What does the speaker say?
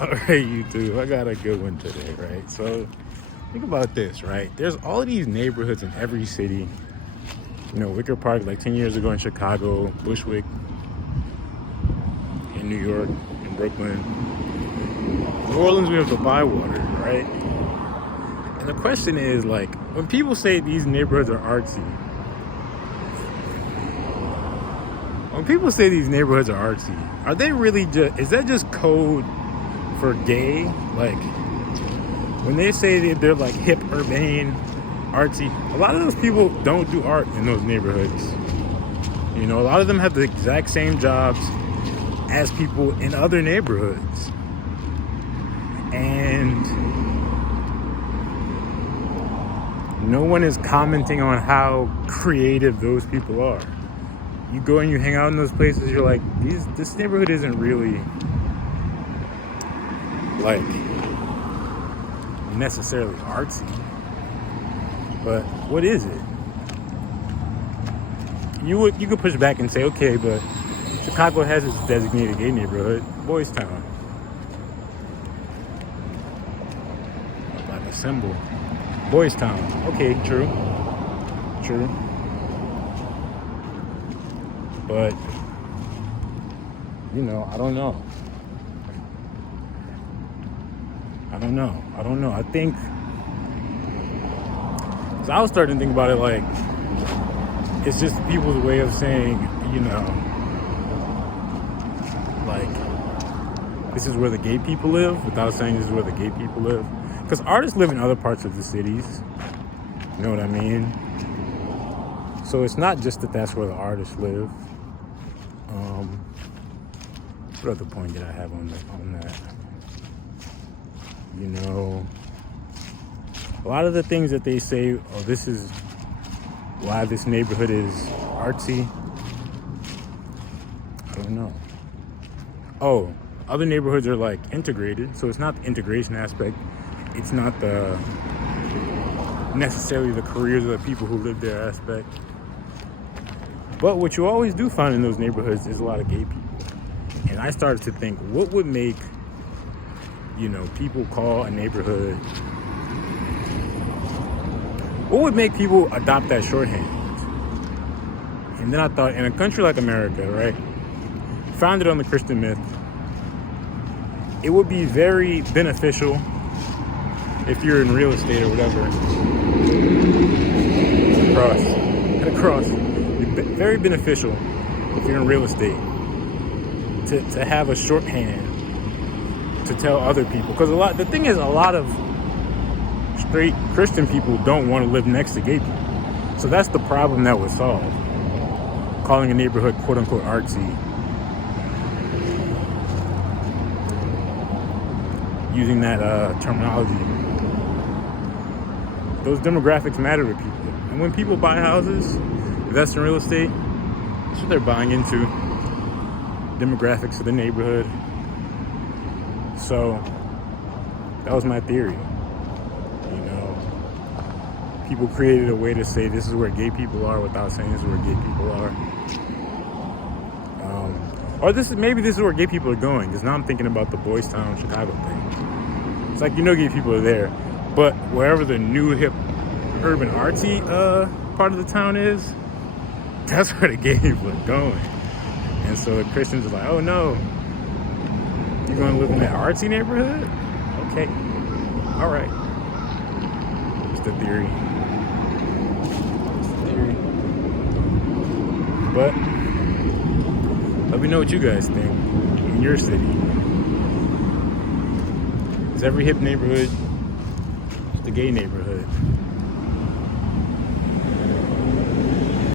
All right, YouTube, I got a good one today, right? So think about this, right? There's all of these neighborhoods in every city. You know, Wicker Park, like 10 years ago in Chicago, Bushwick in New York, in Brooklyn. New Orleans, we have the Bywater, right? And the question is, like, when people say these neighborhoods are artsy, are they really just, is that just code for gay? Like, when they say that they're like hip, urbane, artsy, a lot of those people don't do art in those neighborhoods. You know, a lot of them have the exact same jobs as people in other neighborhoods. And no one is commenting on how creative those people are. You go and you hang out in those places, you're like, this neighborhood isn't really like necessarily artsy, but what is it? You could push back and say, okay, but Chicago has its designated gay neighborhood, Boys Town. Like a symbol. Boys Town. Okay, true. But, you know, I don't know. I think, so I was starting to think about it like, it's just people's way of saying, you know, like, this is where the gay people live, without saying this is where the gay people live. Because artists live in other parts of the cities. You know what I mean? So it's not just that that's where the artists live. What other point did I have on that? You know, a lot of the things that they say, oh, this is why this neighborhood is artsy. I don't know. Oh, other neighborhoods are like integrated, so it's not the integration aspect. It's not the necessarily the careers of the people who live there aspect. But what you always do find in those neighborhoods is a lot of gay people. And I started to think, what would make, you know, people call a neighborhood, what would make people adopt that shorthand? And then I thought, in a country like America, right, founded on the Christian myth, it would be very beneficial if you're in real estate or whatever. Across. Very beneficial if you're in real estate to have a shorthand to tell other people. Because the thing is, a lot of straight Christian people don't want to live next to gay people. So that's the problem that was solved. Calling a neighborhood quote unquote artsy. Using that terminology. Those demographics matter to people. And when people buy houses, invest in real estate, that's what they're buying into. Demographics of the neighborhood. So that was my theory. You know, people created a way to say this is where gay people are without saying this is where gay people are. Or maybe this is where gay people are going, because now I'm thinking about the Boys Town, Chicago thing. It's like, you know, gay people are there, but wherever the new hip urban artsy part of the town is, that's where the gay people are going. And so the Christians are like, oh no, you're going to live in that artsy neighborhood? Okay, all right. It's the theory. But let me know what you guys think in your city. Is every hip neighborhood just a gay neighborhood?